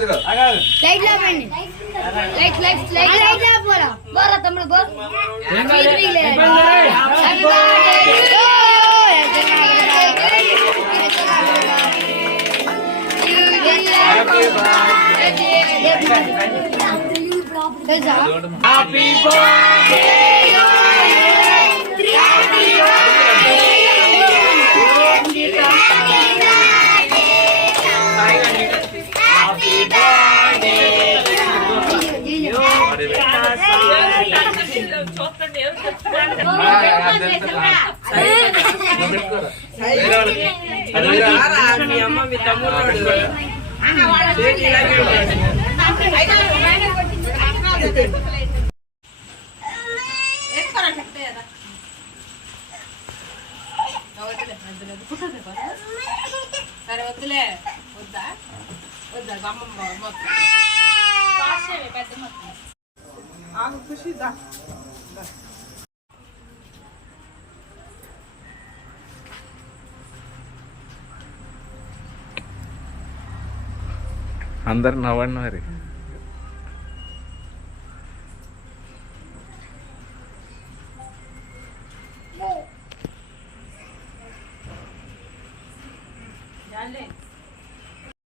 Light లాపండి light light light light లాపోరా బోరా తమ్ముడు బో హ్యాపీ సరే వద్దులే వద్దా వద్దా అమ్మమ్మ పెద్ద ఆగు ఖుషి దా అందరు నవ్వండి మరి.